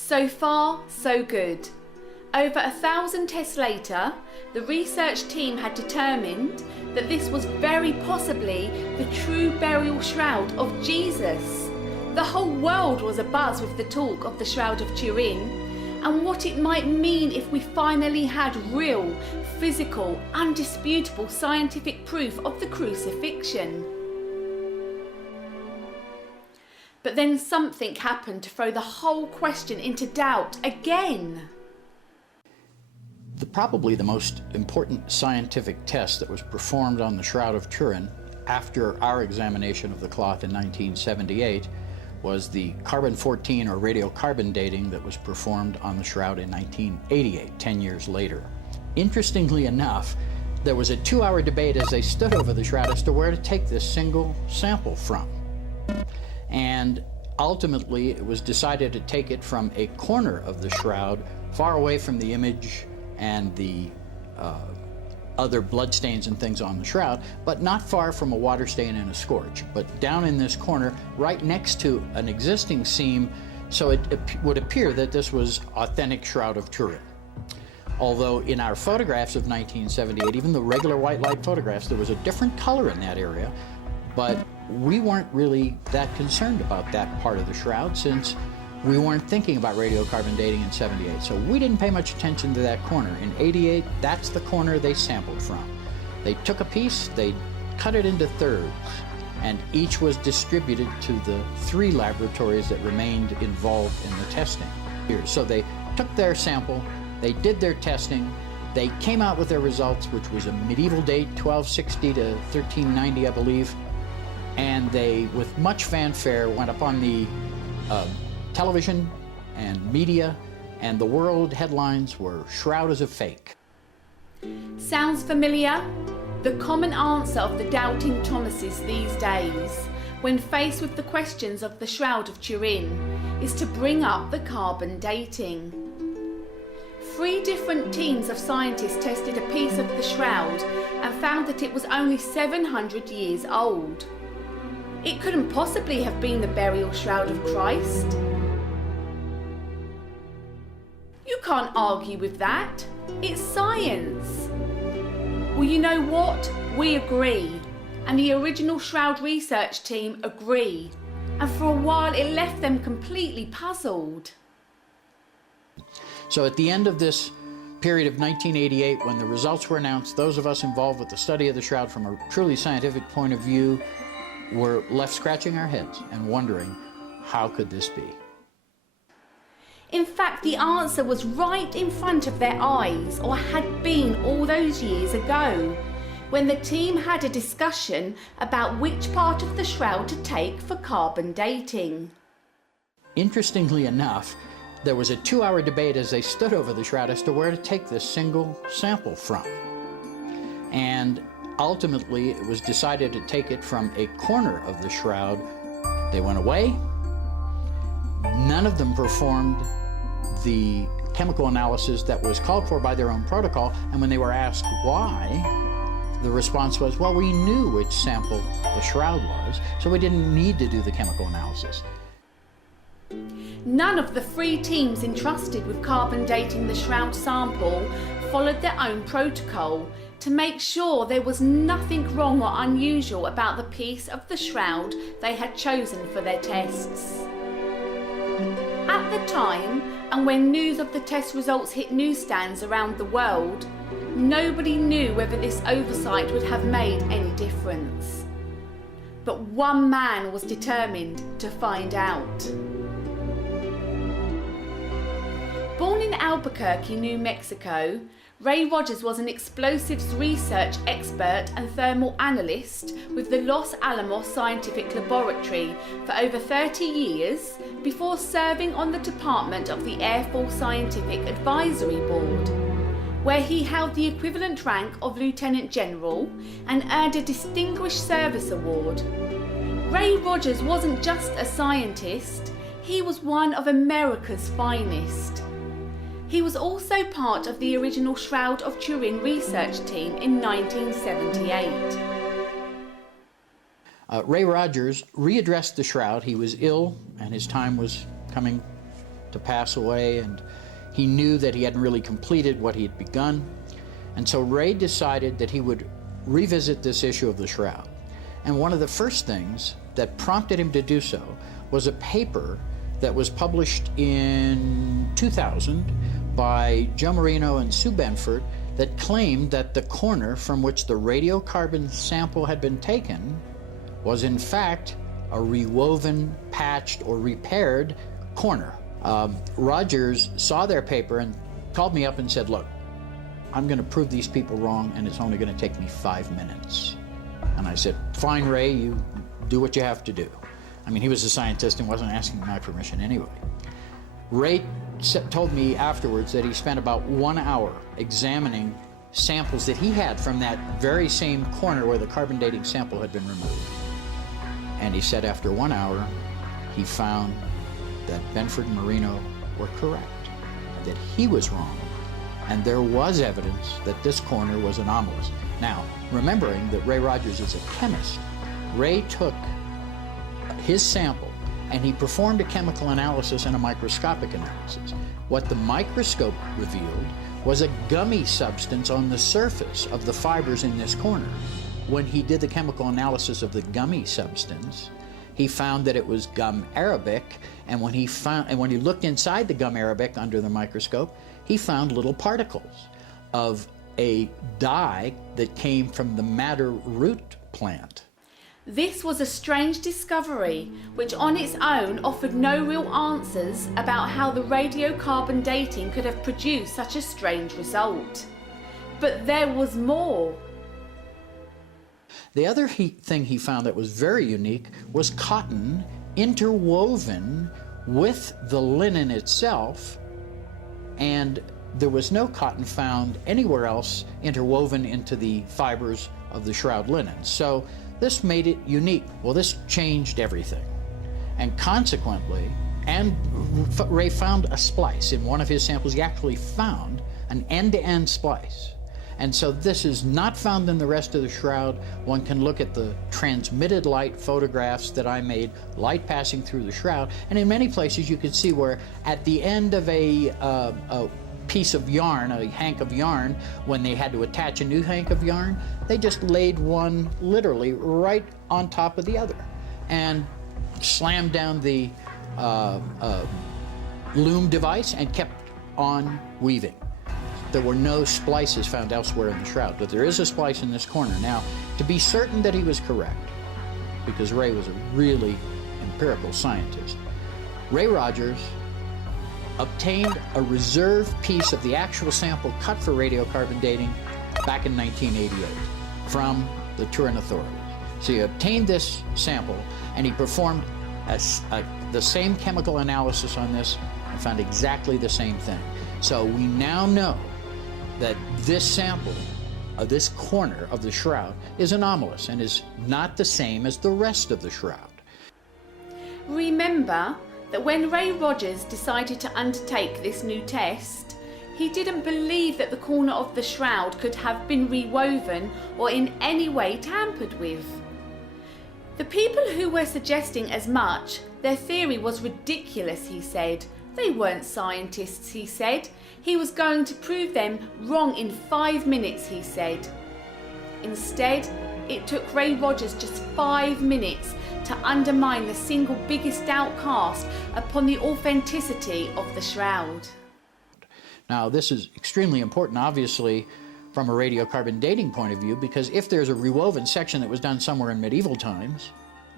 So far, so good. Over 1,000 tests later, the research team had determined that this was very possibly the true burial shroud of Jesus. The whole world was abuzz with the talk of the Shroud of Turin and what it might mean if we finally had real, physical, undisputable scientific proof of the crucifixion. But then something happened to throw the whole question into doubt again. Probably the most important scientific test that was performed on the Shroud of Turin after our examination of the cloth in 1978 was the carbon-14 or radiocarbon dating that was performed on the Shroud in 1988, 10 years later. Interestingly enough, there was a 2-hour debate as they stood over the Shroud as to where to take this single sample from. And ultimately, it was decided to take it from a corner of the Shroud, far away from the image and the other bloodstains and things on the Shroud, but not far from a water stain and a scorch, but down in this corner, right next to an existing seam, so it would appear that this was authentic Shroud of Turin. Although in our photographs of 1978, even the regular white light photographs, there was a different color in that area, but we weren't really that concerned about that part of the Shroud since we weren't thinking about radiocarbon dating in 78, so we didn't pay much attention to that corner. In 88, that's the corner they sampled from. They took a piece, they cut it into thirds, and each was distributed to the 3 laboratories that remained involved in the testing. So they took their sample, they did their testing, they came out with their results, which was a medieval date, 1260 to 1390, I believe, and they, with much fanfare, went up on the television and media, and the world headlines were "Shroud is a fake." Sounds familiar? The common answer of the doubting Thomases these days, when faced with the questions of the Shroud of Turin, is to bring up the carbon dating. 3 different teams of scientists tested a piece of the Shroud and found that it was only 700 years old. It couldn't possibly have been the burial shroud of Christ. You can't argue with that. It's science. Well, you know what? We agree. And the original Shroud research team agree. And for a while it left them completely puzzled. So at the end of this period of 1988, when the results were announced, those of us involved with the study of the Shroud from a truly scientific point of view were left scratching our heads and wondering, how could this be? In fact, the answer was right in front of their eyes, or had been all those years ago, when the team had a discussion about which part of the Shroud to take for carbon dating. Interestingly enough, there was a 2-hour debate as they stood over the Shroud as to where to take this single sample from. And ultimately, it was decided to take it from a corner of the Shroud. They went away. None of them performed the chemical analysis that was called for by their own protocol, and when they were asked why, the response was, well, we knew which sample the Shroud was, so we didn't need to do the chemical analysis. None of the 3 teams entrusted with carbon dating the Shroud sample followed their own protocol to make sure there was nothing wrong or unusual about the piece of the Shroud they had chosen for their tests. At the time, and when news of the test results hit newsstands around the world, nobody knew whether this oversight would have made any difference. But one man was determined to find out. Born in Albuquerque, New Mexico, Ray Rogers was an explosives research expert and thermal analyst with the Los Alamos Scientific Laboratory for over 30 years before serving on the department of the Air Force Scientific Advisory Board, where he held the equivalent rank of Lieutenant General and earned a Distinguished Service Award. Ray Rogers wasn't just a scientist, he was one of America's finest. He was also part of the original Shroud of Turin research team in 1978. Ray Rogers readdressed the Shroud. He was ill and his time was coming to pass away, and he knew that he hadn't really completed what he had begun. And so Ray decided that he would revisit this issue of the Shroud. And one of the first things that prompted him to do so was a paper that was published in 2000 by Joe Marino and Sue Benford that claimed that the corner from which the radiocarbon sample had been taken was in fact a rewoven, patched, or repaired corner. Rogers saw their paper and called me up and said, look, I'm going to prove these people wrong, and it's only going to take me 5 minutes. And I said, fine, Ray, you do what you have to do. I mean, he was a scientist and wasn't asking my permission anyway. Ray told me afterwards that he spent about 1 hour examining samples that he had from that very same corner where the carbon dating sample had been removed. And he said after 1 hour, he found that Benford and Marino were correct, that he was wrong, and there was evidence that this corner was anomalous. Now, remembering that Ray Rogers is a chemist, Ray took his sample and he performed a chemical analysis and a microscopic analysis. What the microscope revealed was a gummy substance on the surface of the fibers in this corner. When he did the chemical analysis of the gummy substance, he found that it was gum arabic, and when he looked inside the gum arabic under the microscope, he found little particles of a dye that came from the madder root plant. This was a strange discovery, which on its own offered no real answers about how the radiocarbon dating could have produced such a strange result. But there was more. The other thing he found that was very unique was cotton interwoven with the linen itself, and there was no cotton found anywhere else interwoven into the fibers of the Shroud linen. So this made it unique. Well, this changed everything. And consequently, Ray found a splice. In one of his samples, he actually found an end-to-end splice. And so this is not found in the rest of the Shroud. One can look at the transmitted light photographs that I made, light passing through the Shroud, and in many places you can see where at the end of a piece of yarn, a hank of yarn, when they had to attach a new hank of yarn, they just laid one literally right on top of the other and slammed down the loom device and kept on weaving. There were no splices found elsewhere in the Shroud, but there is a splice in this corner. Now, to be certain that he was correct, because Ray was a really empirical scientist, Ray Rogers obtained a reserve piece of the actual sample cut for radiocarbon dating back in 1988 from the Turin authorities. So he obtained this sample and he performed the same chemical analysis on this and found exactly the same thing. So we now know that this sample of this corner of the Shroud is anomalous and is not the same as the rest of the Shroud. Remember that when Ray Rogers decided to undertake this new test, he didn't believe that the corner of the Shroud could have been rewoven or in any way tampered with. The people who were suggesting as much, their theory was ridiculous, he said. They weren't scientists, he said. He was going to prove them wrong in 5 minutes, he said. Instead, it took Ray Rogers just 5 minutes to undermine the single biggest doubt cast upon the authenticity of the Shroud. Now, this is extremely important, obviously, from a radiocarbon dating point of view, because if there's a rewoven section that was done somewhere in medieval times,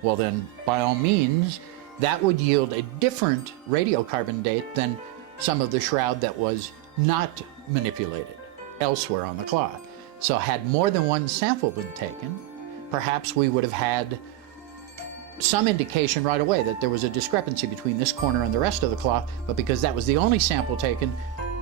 well then, by all means, that would yield a different radiocarbon date than some of the Shroud that was not manipulated elsewhere on the cloth. So had more than one sample been taken, perhaps we would have had some indication right away that there was a discrepancy between this corner and the rest of the cloth, but because that was the only sample taken,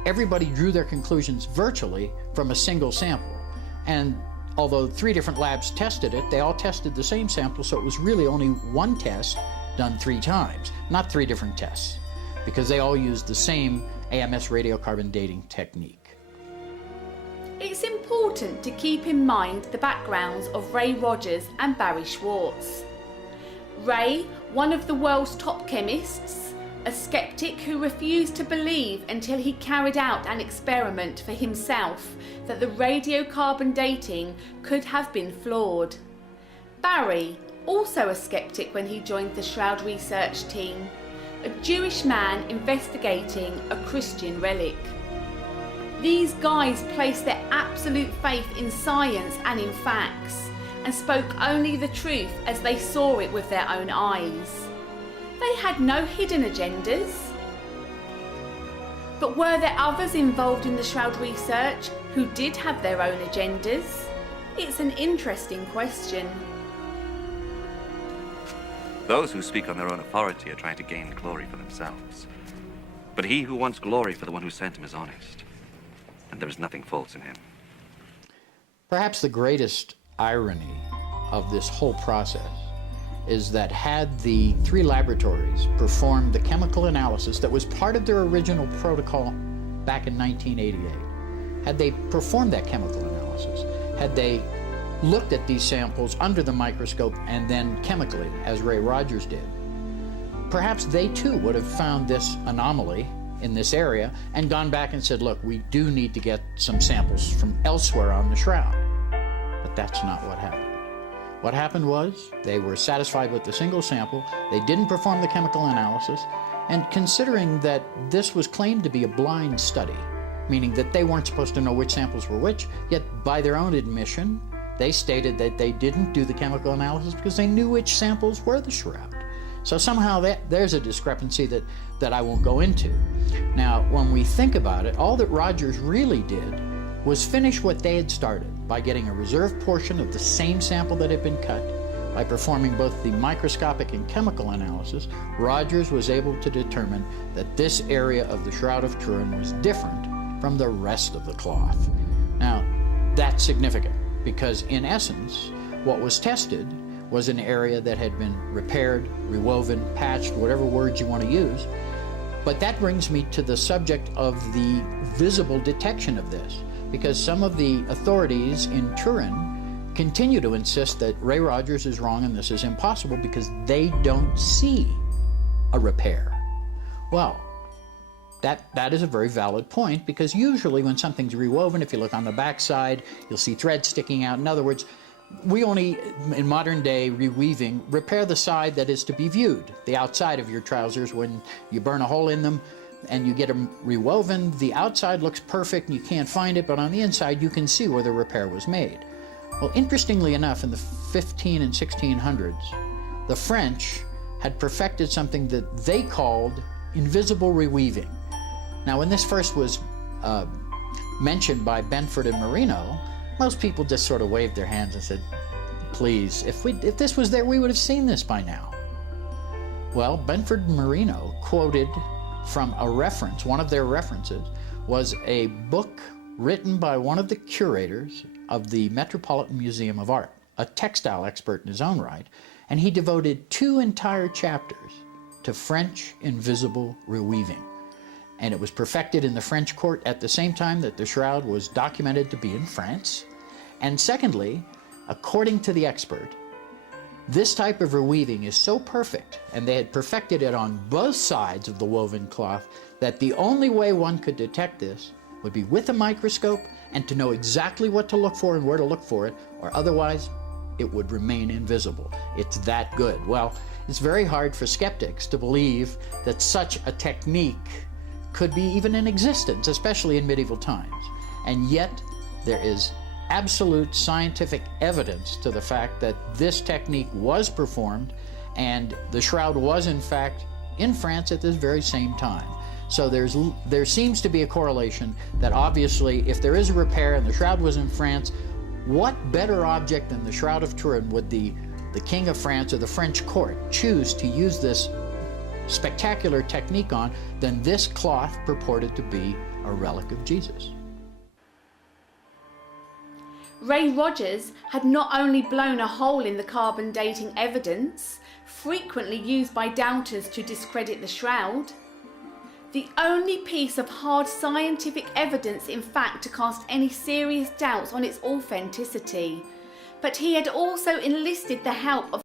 everybody drew their conclusions virtually from a single sample. And although 3 different labs tested it, they all tested the same sample, so it was really only one test done 3 times, not 3 different tests, because they all used the same AMS radiocarbon dating technique. It's important to keep in mind the backgrounds of Ray Rogers and Barry Schwartz. Ray, one of the world's top chemists, a skeptic who refused to believe until he carried out an experiment for himself that the radiocarbon dating could have been flawed. Barry, also a skeptic when he joined the Shroud research team, a Jewish man investigating a Christian relic. These guys placed their absolute faith in science and in facts, and spoke only the truth as they saw it with their own eyes. They had no hidden agendas. But were there others involved in the Shroud research who did have their own agendas? It's an interesting question. Those who speak on their own authority are trying to gain glory for themselves. But he who wants glory for the one who sent him is honest, and there is nothing false in him. Perhaps the greatest irony of this whole process is that had the three laboratories performed the chemical analysis that was part of their original protocol back in 1988, had they performed that chemical analysis, had they looked at these samples under the microscope and then chemically, as Ray Rogers did, perhaps they too would have found this anomaly in this area and gone back and said, look, we do need to get some samples from elsewhere on the Shroud. But that's not what happened. What happened was they were satisfied with the single sample, they didn't perform the chemical analysis, and considering that this was claimed to be a blind study, meaning that they weren't supposed to know which samples were which, yet by their own admission, they stated that they didn't do the chemical analysis because they knew which samples were the Shroud. So somehow there's a discrepancy that I won't go into. Now, when we think about it, all that Rogers really did was finish what they had started by getting a reserved portion of the same sample that had been cut. By performing both the microscopic and chemical analysis, Rogers was able to determine that this area of the Shroud of Turin was different from the rest of the cloth. Now, that's significant because in essence, what was tested was an area that had been repaired, rewoven, patched, whatever words you want to use. But that brings me to the subject of the visible detection of this, because some of the authorities in Turin continue to insist that Ray Rogers is wrong and this is impossible because they don't see a repair. Well, that is a very valid point, because usually when something's rewoven, if you look on the backside, you'll see threads sticking out. In other words, we only, in modern day reweaving, repair the side that is to be viewed, the outside of your trousers. When you burn a hole in them and you get them rewoven, the outside looks perfect and you can't find it, but on the inside you can see where the repair was made. Well, interestingly enough, in the 15 and 1600s, the French had perfected something that they called invisible reweaving. Now, when this first was mentioned by Benford and Marino, most people just sort of waved their hands and said, please, if this was there, we would have seen this by now. Well, Benford and Marino quoted from a reference, one of their references was a book written by one of the curators of the Metropolitan Museum of Art, a textile expert in his own right, and he devoted 2 entire chapters to French invisible reweaving. And it was perfected in the French court at the same time that the Shroud was documented to be in France. And secondly, according to the expert, this type of reweaving is so perfect, and they had perfected it on both sides of the woven cloth, that the only way one could detect this would be with a microscope and to know exactly what to look for and where to look for it, or otherwise it would remain invisible. It's that good. Well, it's very hard for skeptics to believe that such a technique could be even in existence, especially in medieval times. And yet, there is absolute scientific evidence to the fact that this technique was performed, and the Shroud was in fact in France at this very same time. So there seems to be a correlation that obviously if there is a repair and the Shroud was in France, what better object than the Shroud of Turin would the King of France or the French court choose to use this spectacular technique on than this cloth purported to be a relic of Jesus? Ray Rogers had not only blown a hole in the carbon dating evidence, frequently used by doubters to discredit the Shroud, the only piece of hard scientific evidence in fact to cast any serious doubts on its authenticity, but he had also enlisted the help of